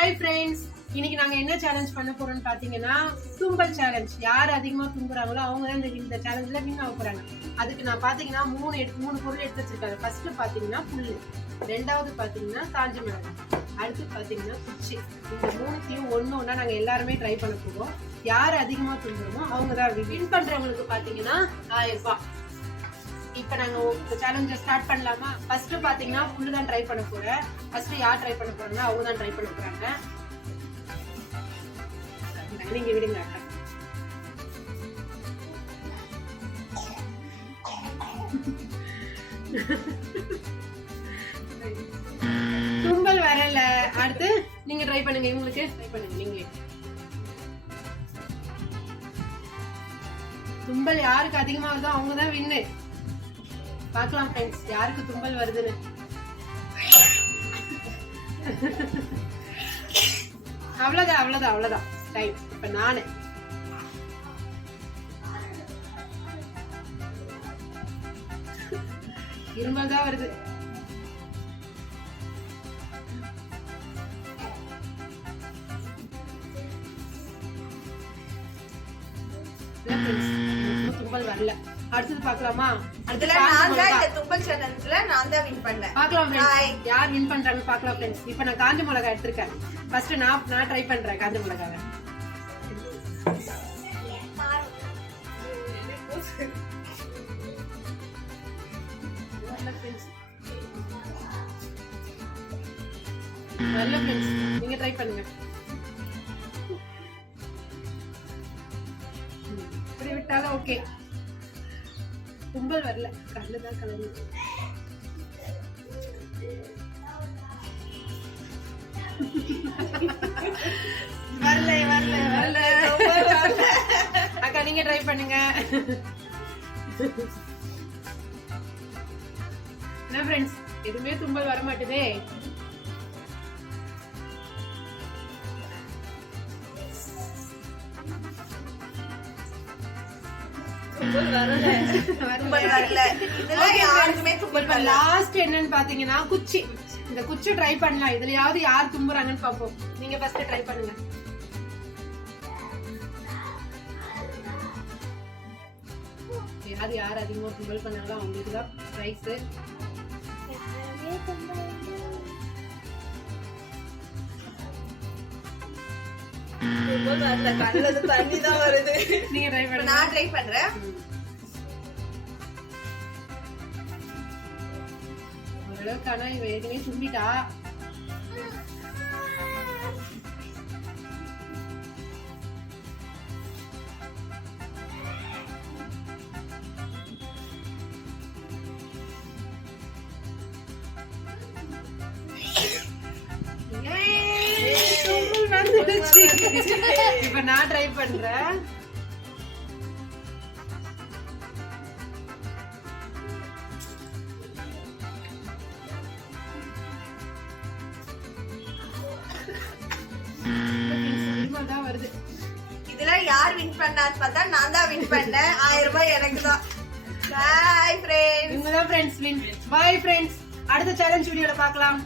Hi friends, இன்னைக்கு நாங்க என்ன சேலஞ்ச் பண்ண போறோம்னு பாத்தீங்கன்னா தும்பல் சேலஞ்ச். யார் அதிகமா தும்புறாங்களோ அவங்க தான் இந்த சேலஞ்ச்ல வின் ஆக போறாங்க. அதுக்கு நான் பாத்தீங்கன்னா மூணு பொருள் எடுத்து வச்சிருக்காங்க. ஃபர்ஸ்ட் பாத்தீங்கன்னா புல்லு, ரெண்டாவது பாத்தீங்கன்னா காஞ்ச மிளகாய், அடுத்து பாத்தீங்கன்னா குச்சி. இந்த மூணுத்தையும் ஒண்ணா நாங்க எல்லாருமே ட்ரை பண்ண போறோம். யார் அதிகமா தும்புறோமோ அவங்க தான் வின் பண்றவங்களுக்கு பாத்தீங்கன்னா 1000 ரூபாய். இப்ப நாங்க சேலஞ்ச ஸ்டார்ட் பண்ணலாமா? ஃபர்ஸ்ட் பாத்தீங்கன்னா புல்லு தான் ட்ரை பண்ண போறேன். ஃபர்ஸ்ட் யார் ட்ரை பண்ண போறாங்க? அவங்க தான் ட்ரை பண்ண போறாங்க. நீங்க விடுங்க. தும்பல் வரல. அடுத்து நீங்க ட்ரை பண்ணுங்க. இவங்களுக்கு ட்ரை பண்ணுங்க. நீங்க தும்பல் யாருக்கு அதிகமா வருதோ அவங்க தான் வின்னு. பார்க்கலாம் ஃப்ரெண்ட்ஸ், யாருக்கு தும்பல் வருதுன்னு. அவ்வளவுதான் டைம். இப்ப நானு இருமல் தான் வருது. தும்பல் வரல. அடுத்தது பாக்கலாமா? தும்பல் சேலஞ்ச்ல நான் தான் வின் பண்ணேன். பாக்கலாம் யார் வின் பண்றாங்க பாக்கலாம் ஃப்ரெண்ட்ஸ். இப்போ நான் காஞ்ச மிளகாய் எடுத்திருக்கேன். ஃபர்ஸ்ட் நான் ட்ரை பண்றேன் காஞ்ச மிளகாவை. வரல ஃப்ரெண்ட்ஸ், நீங்க ட்ரை பண்ணுங்க. இப்படி விட்டாலும் ஓகே. தும்பல் வரல, கண்ணுதான் கலந்து. வரல. அக்கா நீங்க ட்ரை பண்ணுங்க. என்ன ஃப்ரெண்ட்ஸ், எதுவுமே தும்பல் வர மாட்டேதே. லாஸ்ட் என்னன்னு பாத்தீங்கன்னா குச்சி. இந்த குச்சி ட்ரை பண்ணலாம். இதுலயாவது யார் தும்புறாங்கன்னு பாப்போம். நீங்க ஃபர்ஸ்ட் ட்ரை பண்ணுங்க. யார் அதிகமா தும்பல் பண்ணாங்களோ அவங்களுக்கு தான் பிரைஸ். தண்ணி தான் வருது. நீங்க ட்ரை பண்ணுங்க. நான் ட்ரை பண்றேன். ஓரளவுக்கு. ஆனா இவ ஏற்கனவே தும்பிட்டா. இப்ப நான் ட்ரை பண்றேன். வருது. இதுல யார் வின் பண்ணான்னு பார்த்தா நான் தான் வின் பண்ணேன். 1000 ரூபாய் எனக்கு தான். Bye friends. இவங்க தான் ஃப்ரெண்ட்ஸ் வின். Bye friends. அடுத்த சேலஞ்ச் வீடியோல பார்க்கலாம்.